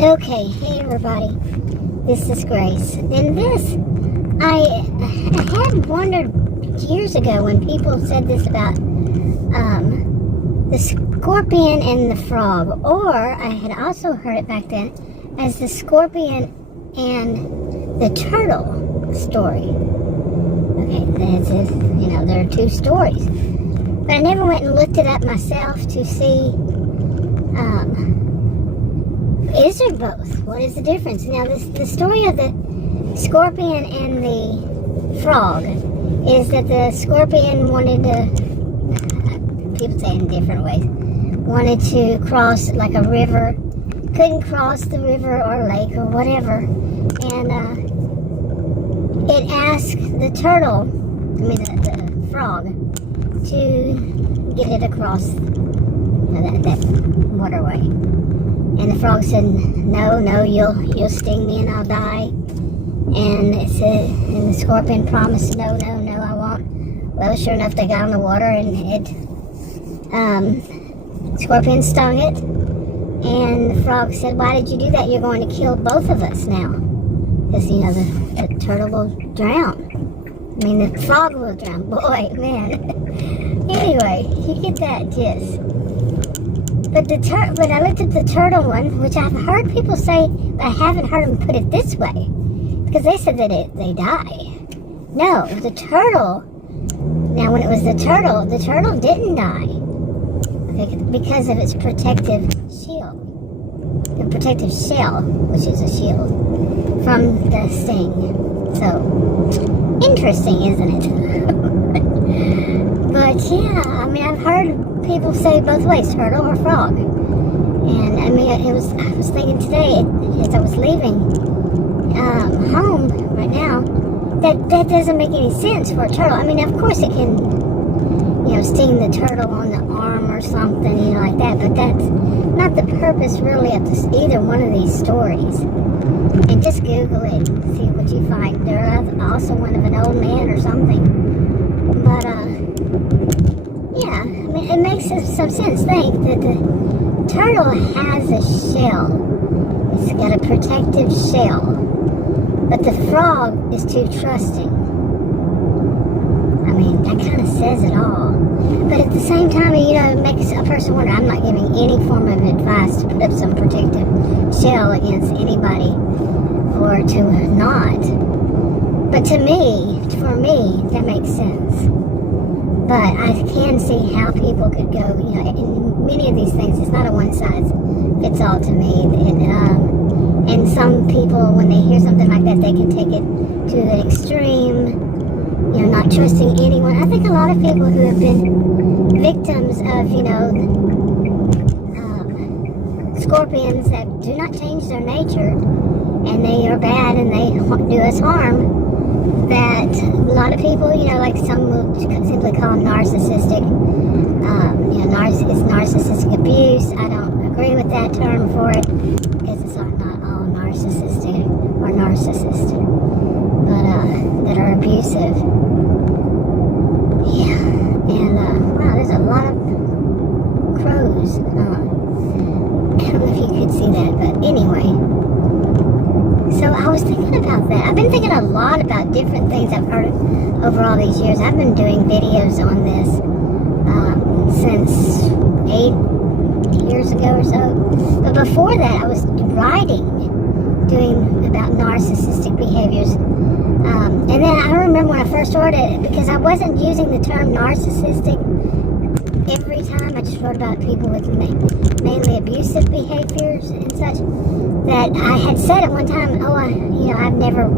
Okay, hey everybody, this is Grace. And this, I had wondered years ago when people said this about the scorpion and the frog, or I had also heard it back then as the scorpion and the turtle story. Okay, this is, there are two stories. But I never went and looked it up myself to see, is there both? What is the difference? Now, the story of the scorpion and the frog is that the scorpion wanted to, people say in different ways, wanted to cross like a river, couldn't cross the river or lake or whatever, and it asked the turtle, the frog, to get it across that waterway. And the frog said, no, you'll sting me and I'll die. And it said, and the scorpion promised, no, I won't. Well, sure enough, they got on the water and scorpion stung it. And the frog said, why did you do that? You're going to kill both of us now. Because, the turtle will drown. The frog will drown. Boy, man. Anyway, you get that gist. But I looked at the turtle one, which I've heard people say, but I haven't heard them put it this way. Because they said that they die. No, the turtle, now when it was the turtle didn't die. Because of its protective shield. The protective shell, which is a shield, from the sting. So, interesting, isn't it? But yeah, I've heard people say both ways, turtle or frog. And I was thinking today, as I was leaving home right now, that doesn't make any sense for a turtle. Of course it can, sting the turtle on the arm or something, like that, but that's not the purpose really of either one of these stories. And just Google it and see what you find. There also one of an old man or something. But, yeah, it makes some sense. Think that the turtle has a shell. It's got a protective shell. But the frog is too trusting. That kind of says it all. But at the same time, it makes a person wonder. I'm not giving any form of advice to put up some protective shell against anybody or to not. But for me, that makes sense. But I can see how people could go, in many of these things, it's not a one-size-fits-all to me. And some people, when they hear something like that, they can take it to the extreme, not trusting anyone. I think a lot of people who have been victims of, scorpions that do not change their nature, and they are bad and they do us harm, that a lot of people, like some will simply call them narcissistic. It's narcissistic abuse. I don't agree with that term for it, because it's not all narcissistic or narcissists, but that are abusive. Yeah, and wow, there's a lot of crows. I don't know if you could see that, but anyway. So I was thinking about that. I've been thinking a lot about different things I've heard over all these years. I've been doing videos on this since 8 years ago or so. But before that, I was writing, doing about narcissistic behaviors. And then I remember when I first started it, because I wasn't using the term narcissistic every time. I just wrote about people with mainly abusive behaviors and such. That I had said at one time, I've never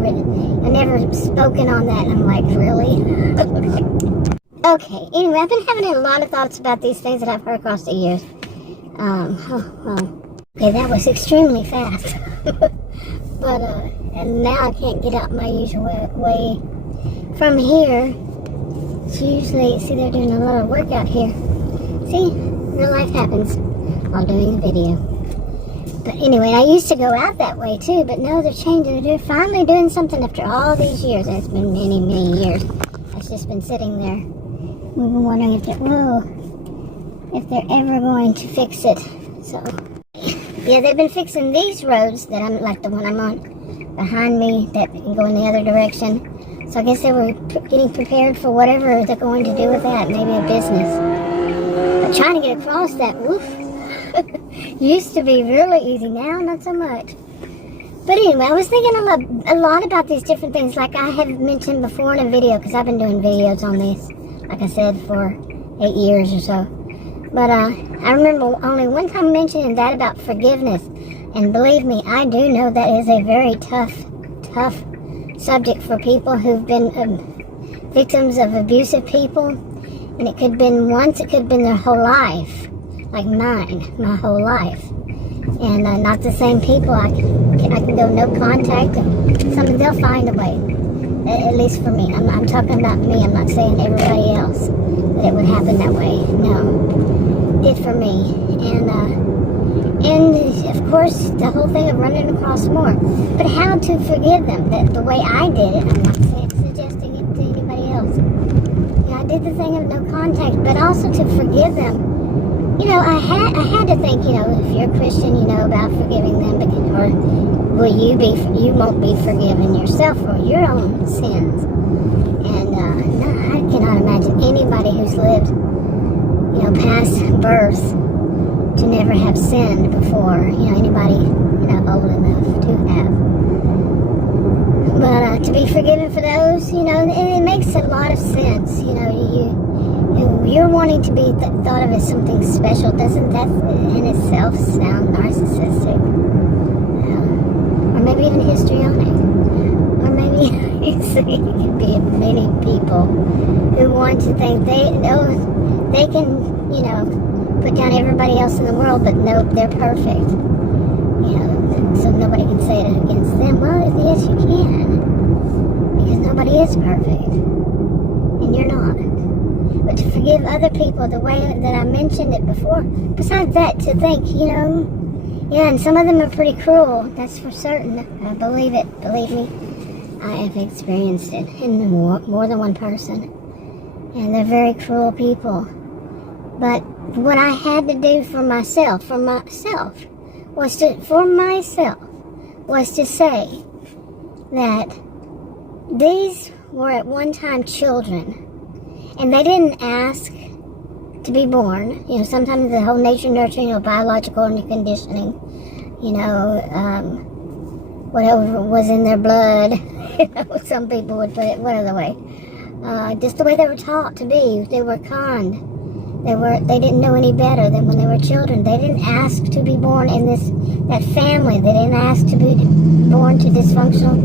spoken on that. I'm like, really? Okay, anyway, I've been having a lot of thoughts about these things that I've heard across the years. Okay, that was extremely fast. But, and now I can't get out my usual way. From here, it's usually, see, they're doing a lot of work out here. See, real life happens while doing a video. But anyway, I used to go out that way too, but no, they're changing. They're finally doing something after all these years. And it's been many, many years. It's just been sitting there. We've been wondering if they're ever going to fix it. So, Yeah, they've been fixing these roads that I'm, like the one I'm on behind me, that can go in the other direction. So I guess they were getting prepared for whatever they're going to do with that, maybe a business. But trying to get across that, woof, used to be really easy. Now, not so much. But anyway, I was thinking a lot about these different things, like I have mentioned before in a video, because I've been doing videos on this, like I said, for 8 years or so. But I remember only one time mentioning that about forgiveness. And believe me, I do know that is a very tough subject for people who've been victims of abusive people. And it could have been once, it could have been their whole life. Like mine, my whole life. And not the same people. I can go no contact, and they'll find a way. At least for me. I'm talking about me. I'm not saying everybody else that it would happen that way. No. It did for me. And of course, the whole thing of running across more. But how to forgive them? The way I did it, I'm not suggesting it to anybody else. I did the thing of no contact, but also to forgive them. I had to think, if you're a Christian, about forgiving them, or you won't be forgiven yourself for your own sins. And no, I cannot imagine anybody who's lived, past birth to never have sinned before. Anybody, old enough to have. But to be forgiven for those, and it makes a lot of sense. You're wanting to be thought of as something special. Doesn't that in itself sound narcissistic? Or maybe even histrionic. Or maybe it could be many people who want to think they can, put down everybody else in the world, but no, they're perfect. So nobody can say it against them. Well, yes, you can. Because nobody is perfect. And you're not. But to forgive other people the way that I mentioned it before. Besides that, to think, and some of them are pretty cruel. That's for certain. I believe it. Believe me. I have experienced it in more than one person. And they're very cruel people. But what I had to do for myself was to say that these were at one time children. And they didn't ask to be born. Sometimes the whole nature nurturing, biological and conditioning, whatever was in their blood. Some people would put it one other way. Just the way they were taught to be. They were conned. They didn't know any better than when they were children. They didn't ask to be born in that family. They didn't ask to be born to dysfunctional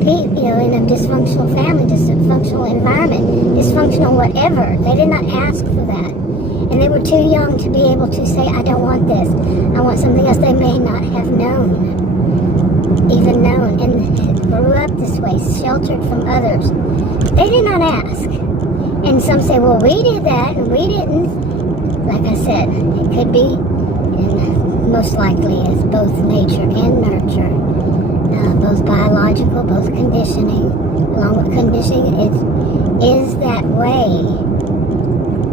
people, in a dysfunctional family, dysfunctional environment, dysfunctional whatever. They did not ask for that. And they were too young to be able to say, I don't want this. I want something else. They may not have even known, and grew up this way, sheltered from others. They did not ask. And some say, well, we did that, and we didn't. Like I said, it could be, and most likely is both nature and nurture. Both biological, both conditioning. Along with conditioning, is that way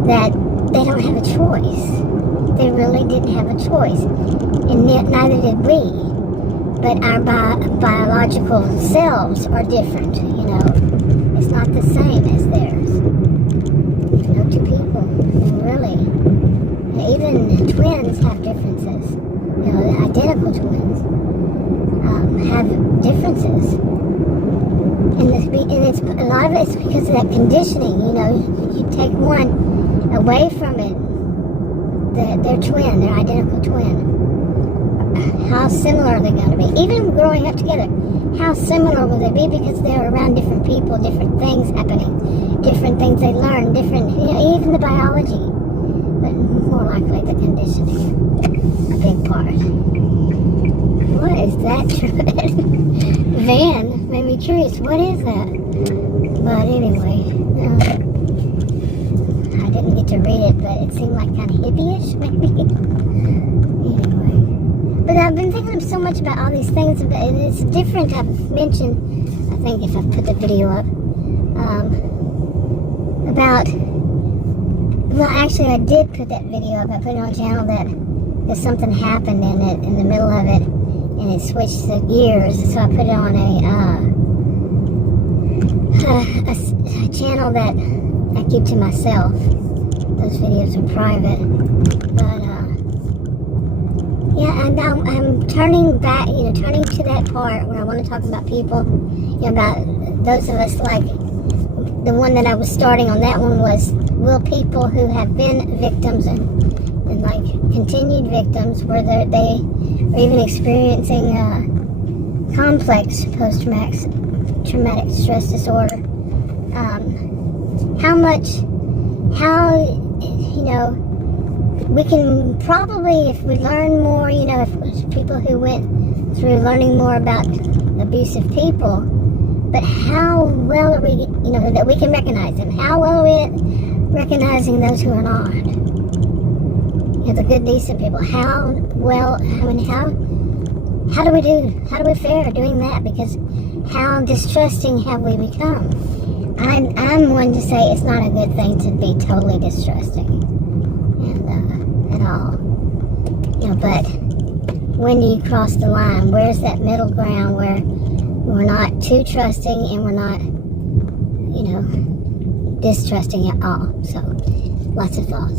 that they don't have a choice. They really didn't have a choice. And neither did we. But our biological selves are different, It's not the same as theirs. Two people, really. Even twins have differences. Identical twins have differences. And it's a lot of it's because of that conditioning. You take one away from it, their twin, their identical twin. How similar are they going to be? Even growing up together, how similar will they be? Because they're around different people, different things happening, different things they learn, different, even the biology, but more likely the conditioning, a big part. What is that? Van made me curious. What is that? But anyway, I didn't get to read it, but it seemed like kind of hippie-ish, maybe. Anyway. But I've been thinking so much about all these things, and it's different. I've mentioned, I think if I put the video up, well, actually I did put that video up. I put it on a channel that because something happened in it, in the middle of it, and it switched the gears. So I put it on a channel that I keep to myself. Those videos are private. But, yeah, and now I'm turning back, turning to that part where I want to talk about people, about those of us, like, the one that I was starting on, that one was, will people who have been victims and like, continued victims, where they are even experiencing complex post-traumatic stress disorder, we can probably, if we learn more, if people who went through learning more about abusive people, but how well are we, that we can recognize them? How well are we recognizing those who are not? The good, decent people. How do we fare doing that? Because how distrusting have we become? I'm one to say it's not a good thing to be totally distrusting, and at all. But when do you cross the line? Where's that middle ground where we're not too trusting and we're not, distrusting at all? So, lots of thoughts.